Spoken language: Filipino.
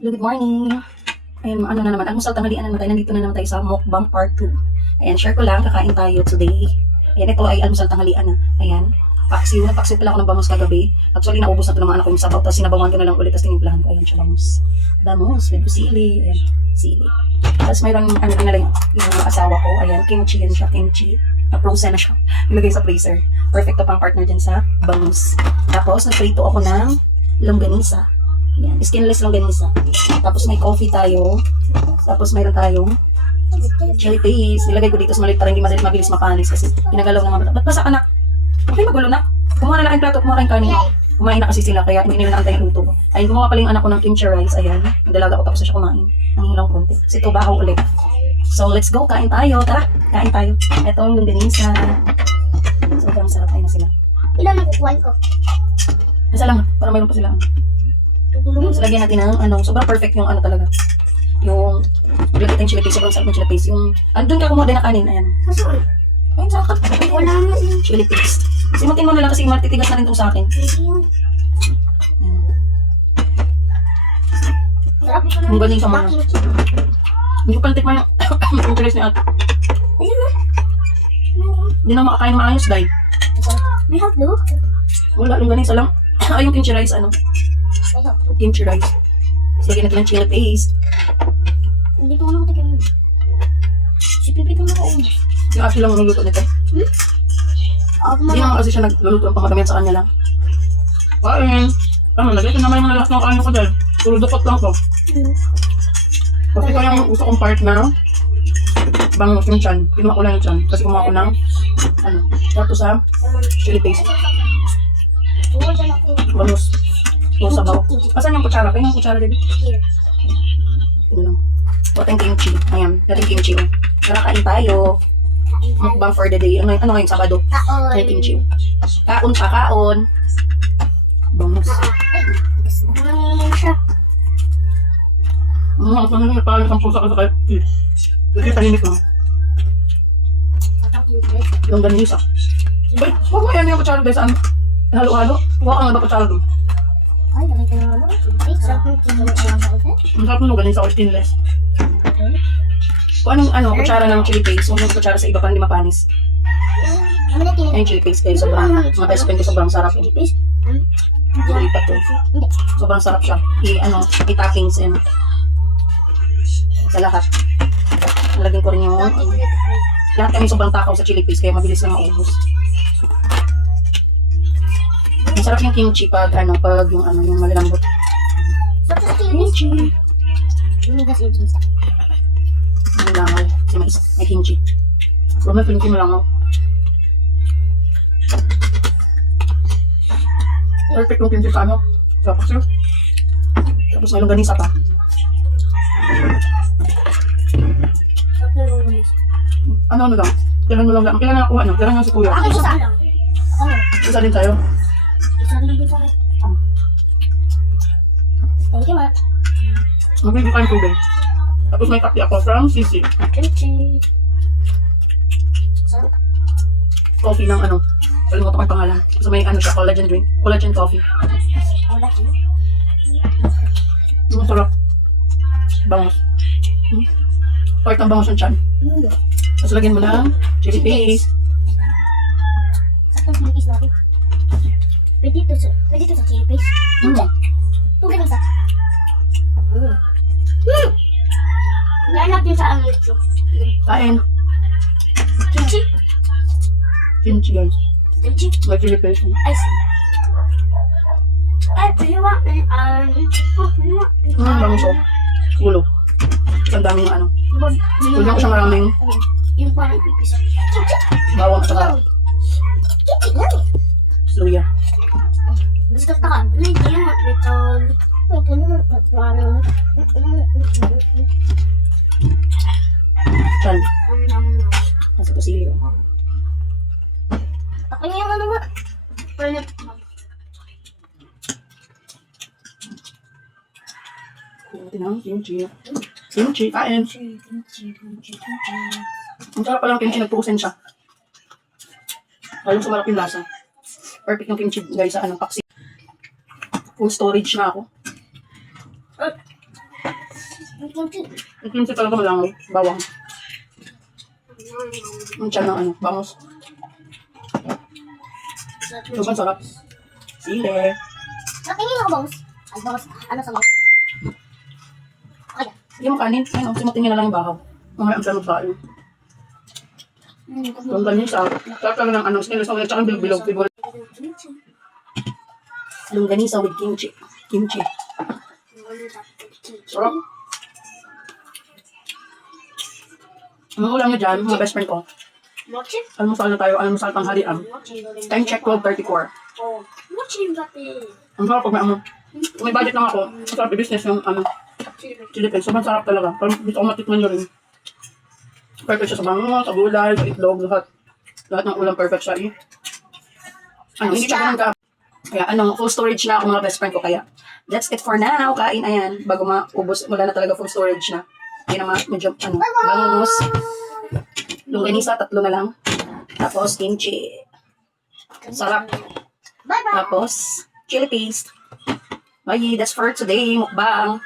Good morning. Ayun, ano na naman, almusal tanghalian na naman tayo. Nandito na naman tayo sa mukbang part 2. Ayan, share ko lang, kakain tayo today. Ayan, ito ay almusal tanghalian na. Ayan, paksiw. Nagpaksiw pala ako ng bangus kagabi. Actually, naubos na ito ng mga anak ko yung sabaw. Tapos sinabawan ko na lang ulit. Tapos tinimplahan ko. Ayan siya, bangus. Bangus, with sili. Ayan, sili. Tapos mayroon, ano na lang, yung asawa ko. Ayan, kimchi yan siya, kimchi. Na-frozen na siya. Ilagay sa freezer. Perfecto pang partner dyan sa bangus. Tapos, nagprito ako ng longganisa. Yan, skinless longganisa. Tapos may coffee tayo. Tapos mayroon tayong chili paste. Nilagay ko dito sa maliit para hindi mabilis mapanis kasi pinagalaw ng mga bata. Ba't basa anak? Okay, magulo na. Kumuha na lang ang plato, kumuha kayong kanin. Kumain na kasi sila kaya hindi nila naantay ang luto ko. Ayun, gumawa pala yung anak ko ng kimchi rice. Ayan, nagdalaga ko tapos na siya kumain. Nangihilaw konti. Kasi ito bahaw ulit. So let's go, kain tayo. Tara, kain tayo. Ito yung longganisa. Sobrang sarap. Ayun na sila. Ilan ang kukuhan ko? Isa lang, para mayroon pa sila. So, lagyan natin ng ano, sobrang perfect yung ano talaga. Yung, lagyan natin chili paste, sobrang sarap ng chili paste. Yung, andun ka kumuha din na kanin, ayan. Saan? Ayun, sarap. Wala na yun. Chili paste. Simutin mo na lang kasi matitigas na rin itong sa akin. Ayun. Ayan. Sarap. Ang galing ka muna. Hindi ko pala tikman yung chili paste ni ate. Ayun na. Hindi na makakain maayos, dahil. May hotdog? Wala, yung ganisa lang. Ay, yung kimchi rice, ano? May hotdog. Kimchi rice. So, lagyan natin ng chili paste. Hindi ko na matikin. Si Pipi ko nakain. Yung ate lang nuluto nito. Hindi naman kasi siya nagluluto ng pamadamihan sa kanya lang. Kain. Ano, lagay ko naman yung lahat ng kain ko dahil. Puro dukot lang to. Kasi ito yung gusto kong partner. Bangus yung chan. Kinuha ko lang yung chan. Kasi kumuha ko ng ano, tapos sa chili paste. Bangus. Yung sabaw. Asan yung kutsara? Kaya yung kutsara din. Here. Ito lang. Wating kimchi. Ayan. Dating kimchi. Tara, kain tayo. Mukbang for the day. Ano ngayong Sabado? Kaon. Ay, kimchi. Kaon pa, kaon. Bangus. Ano siya? Ang ano yung parang isang pusa ka sa kayo. Kasi tahimik lang. Yung ganisa. Bay, huwag mo yan yung kutsara dahil saan? Halo-halo? Huwag ka nga ba kutsara doon? Ay, nakita na ano? Ay, sarap ng kimchi. Ang sarap nung ganisa or stainless. Kung anong kutsara ng chili paste, huwag yung kutsara sa iba para hindi mapanis. Ano na Ay, yung chili paste kayo sobrang, mga best friend ko sobrang sarap. Please. Lipat to. Hindi. Sobrang sarap siya. I-toppings and sa lahat. Nalagyan ko rin yung lahat kami sobrang takaw sa chili paste kaya mabilis lang maubos. Ang sarap yung kimchi pag yung malalambot. Sarap sa kimchi. Hindi kasi yung kimchi. Ang langaw. Kasi may kimchi. Huwag na kimchi malangaw. Perfect yung kimchi sa ano. Sa paksiw. Tapos may longganisa pa. Sarap na lumis. Ano lang. Kailan mo lang. Kailan nakuha nyo? Kailan nga si kuya? Ako isa lang. Ako. Isa din tayo. Isa lang din sa akin. Thank you, ma. Magbibig kayong tubig. Tapos may kape ako from Sisi. Kimchi. Sarap. Coffee ng ano. Kalimutan ko yung pangalan. Kasi may siya, collagen drink. Collagen coffee. Wala ko. Ang sarap. Bangus. Part ng bangus yung chan. Tapos lagyan mo ng chili paste. Sakto chili paste natin. Pwede to sa chili paste. Ito ganun sa. Nahanap din sa ano ito. Kain. Kimchi. Kimchi guys. Kimchi. May chili paste. Ice. Ay, piliwa. Bangus oh. Ulo. Ang daming Tulad ko siya maraming Yung parang pipisa. bawang at saka Kimchi lang eh. luya. Gusto ka. Hindi yung metal. Chan. Nasa pasilyo. Ako niya yung ano ba? Natin ang kimchi. Kimchi, kain. Ang sarap palang kimchi, nagpuusin siya. Lalong sumarap yung lasa. Perfect yung kimchi guys sa paksi. Full storage na ako. Ang kimchi. Yung kimchi talaga malangoy. Bawang. Yung tiyan ng ano, bangus. Sobrang sarap. Sile. Natingin ako, boss. Ay, boss. Ano sa mga? Kaya. Hindi mo kanin. Ayun, simutin niya na lang yung bahaw. Mamaya ang sarap tayo. Yung ganisa. Sarap talaga ng ano, skinless na tsaka bilog-bilog. Longganisa with kimchi. Kimchi. Sarap. Ang ulam niyo dyan, mga best friend ko. Mochi? Almusal na tayo, almusal tanghalian. Time check 12:34. Oh. Mochi yung dati. Ang sarap pag may ano. Kung may budget lang ako, masarap i-business yung ano, chili paste. Sobrang sarap talaga. Parang gusto ko matikman nyo rin. Perfect siya sa bango, sa gulay, sa itlog, lahat. Lahat ng ulam perfect siya eh. Ano, hindi siya ganun ka. Kaya ano, full storage na ako mga best friend ko. Kaya that's it for now. Kain, ayan. Bago maubos, wala na talaga full storage na. Kaya naman, medyo, ano, bangus. Longganisa, 3 na lang. Tapos, kimchi. Sarap. Bye-bye. Tapos, chili paste. Bye, that's for today. Mukbang.